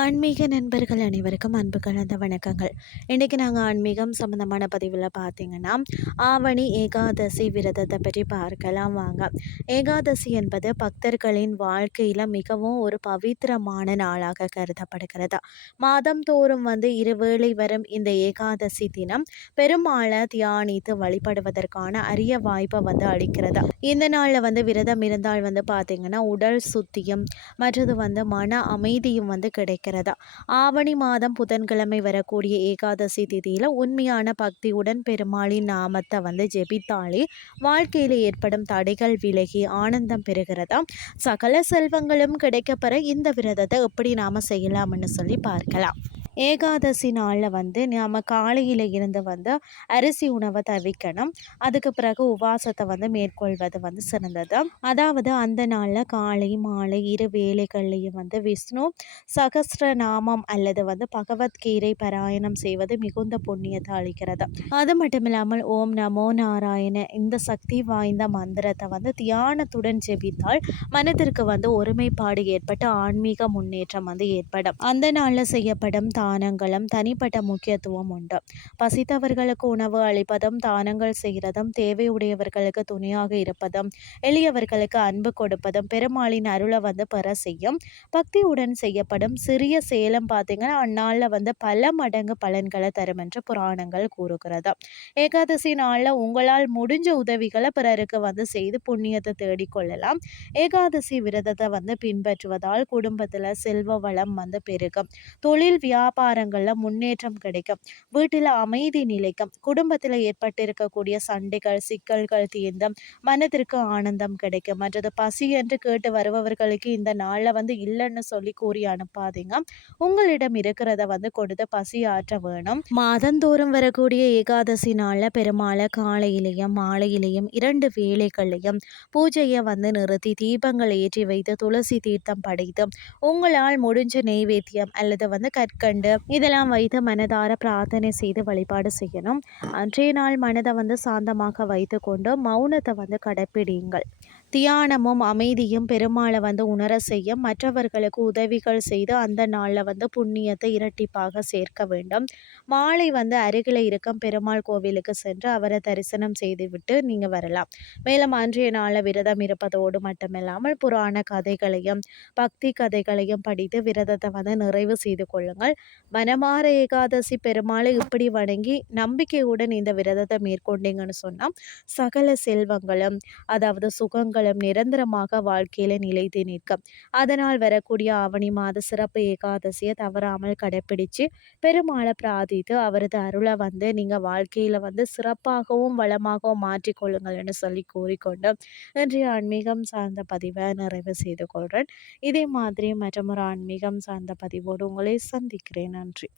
ஆன்மீக நண்பர்கள் அனைவருக்கும் அன்பு கலந்த வணக்கங்கள். இன்றைக்கி நாங்கள் ஆன்மீகம் சம்மந்தமான பதிவில் பார்த்தீங்கன்னா ஆவணி ஏகாதசி விரதத்தை பற்றி பார்க்கலாம் வாங்க. ஏகாதசி என்பது பக்தர்களின் வாழ்க்கையில் மிகவும் ஒரு பவித்திரமான நாளாக கருதப்படுகிறது. மாதம் தோறும் வந்து இருவேளை வரும் இந்த ஏகாதசி தினம் பெருமாளை தியானித்து வழிபடுவதற்கான அரிய வாய்ப்பை வந்து அளிக்கிறது. இந்த நாளில் வந்து விரதம் இருந்தால் வந்து பார்த்திங்கன்னா உடல் சுத்தியும் மற்றது வந்து மன அமைதியும் வந்து கிடைக்கும் இருக்கிறதா? ஆவணி மாதம் புதன்கிழமை வரக்கூடிய ஏகாதசி திதியில் உண்மையான பக்தியுடன் பெருமாளின் நாமத்தை வந்து ஜெபித்தாலே வாழ்க்கையில் ஏற்படும் தடைகள் விலகி ஆனந்தம் பெறுகிறதா? சகல செல்வங்களும் கிடைக்கப்பெற இந்த விரதத்தை எப்படி நாம் செய்யலாம்னு சொல்லி பார்க்கலாம். ஏகாதசி நாளில் வந்து நம்ம காலையில் இருந்து வந்து அரிசி உணவை தவிக்கணும் அதுக்கு பிறகு உபாசத்தை வந்து மேற்கொள்வது வந்து சிறந்தது. அதாவது அந்த நாளில் காலை மாலை இரு வேலைகள்லையும் வந்து விஷ்ணு சகஸ்ரநாமம் அல்லது வந்து பகவத்கீரை பாராயணம் செய்வது மிகுந்த புண்ணியத்தை அளிக்கிறது. அது மட்டும் இல்லாமல் ஓம் நமோ நாராயண இந்த சக்தி வாய்ந்த மந்திரத்தை வந்து தியானத்துடன் ஜெபித்தால் மனதிற்கு வந்து ஒருமைப்பாடு ஏற்பட்டு ஆன்மீக முன்னேற்றம் வந்து ஏற்படும். அந்த நாளில் செய்யப்படும் தா தானங்களும் தனிப்பட்ட முக்கியத்துவம் உண்டு. பசித்தவர்களுக்கு உணவு அளிப்பதும் தானங்கள் செய்கிறதும் தேவையுடையவர்களுக்கு துணையாக இருப்பதும் எளியவர்களுக்கு அன்பு கொடுப்பதும் பெருமாளின் அருளை வந்து பெற செய்யும் பக்தியுடன் செய்யப்படும் சிறிய சேலம் பார்த்தீங்கன்னா அந்நாளில் வந்து பல மடங்கு பலன்களை தரும் என்று புராணங்கள் கூறுகிறது. ஏகாதசி நாளில் உங்களால் முடிஞ்ச உதவிகளை பிறருக்கு வந்து செய்து புண்ணியத்தை தேடிக்கொள்ளலாம் ஏகாதசி விரதத்தை வந்து பின்பற்றுவதால் குடும்பத்தில் செல்வ வளம் வந்து பெருகும். தொழில் வியாபாரம் வியாபாரங்களில் முன்னேற்றம் கிடைக்கும். வீட்டில் அமைதி நிலைக்கும். குடும்பத்தில் ஏற்பட்டிருக்கக்கூடிய சண்டைகள் சிக்கல்கள் தீர்ந்தும் மனதிற்கு ஆனந்தம் கிடைக்கும். மற்றது பசி என்று கேட்டு வருபவர்களுக்கு இந்த நாளில் வந்து இல்லைன்னு சொல்லி கூறி அனுப்பாதீங்க. உங்களிடம் இருக்கிறத வந்து கொடுத்து பசி ஆற்ற வேணும். மாதந்தோறும் வரக்கூடிய ஏகாதசி நாளில் பெருமாளை காலையிலையும் மாலையிலையும் இரண்டு வேலைகளையும் பூஜையை வந்து நிறுத்தி தீபங்கள் ஏற்றி வைத்து துளசி தீர்த்தம் படைத்து உங்களால் முடிஞ்ச நெய்வேத்தியம் அல்லது வந்து கற்கண்டு இதெல்லாம் வைத்து மனதார பிரார்த்தனை செய்து வழிபாடு செய்யணும். அன்றைய நாள் மனதை வந்து சாந்தமாக வைத்துக்கொண்டு மௌனத்தை வந்து கடைப்பிடியுங்கள். தியானமும் அமைதியும் பெருமாளை வந்து உணர செய்ய மற்றவர்களுக்கு உதவிகள் செய்து அந்த நாளில் வந்து புண்ணியத்தை இரட்டிப்பாக சேர்க்க வேண்டும். மாலை வந்து அருகில் இருக்கும் பெருமாள் கோவிலுக்கு சென்று அவரை தரிசனம் செய்துவிட்டு நீங்கள் வரலாம். மேலும் அன்றைய நாளில் விரதம் இருப்பதோடு மட்டுமில்லாமல் புராண கதைகளையும் பக்தி கதைகளையும் படித்து விரதத்தை வந்து நிறைவு செய்து கொள்ளுங்கள். வனமார ஏகாதசி பெருமாளை இப்படி வணங்கி நம்பிக்கையுடன் இந்த விரதத்தை மேற்கொண்டீங்கன்னு சொன்னால் சகல செல்வங்களும் அதாவது சுகங்கள் செல்வங்களும் நிரந்தரமாக வாழ்க்கையில நிலைத்து நிற்கும். அதனால் வரக்கூடிய ஆவணி மாத சிறப்பு ஏகாதசியை தவறாமல் கடைப்பிடித்து பெருமாளை பிரார்த்தித்து அவரது அருளை வந்து நீங்கள் வாழ்க்கையில் வந்து சிறப்பாகவும் வளமாகவும் மாற்றிக்கொள்ளுங்கள்னு சொல்லி கூறிக்கொண்டு இன்றைய ஆன்மீகம் சார்ந்த பதிவை நிறைவு செய்து கொள்கிறேன் இதே மாதிரி மற்றொரு ஆன்மீகம் சார்ந்த பதிவோடு உங்களை சந்திக்கிறேன். நன்றி.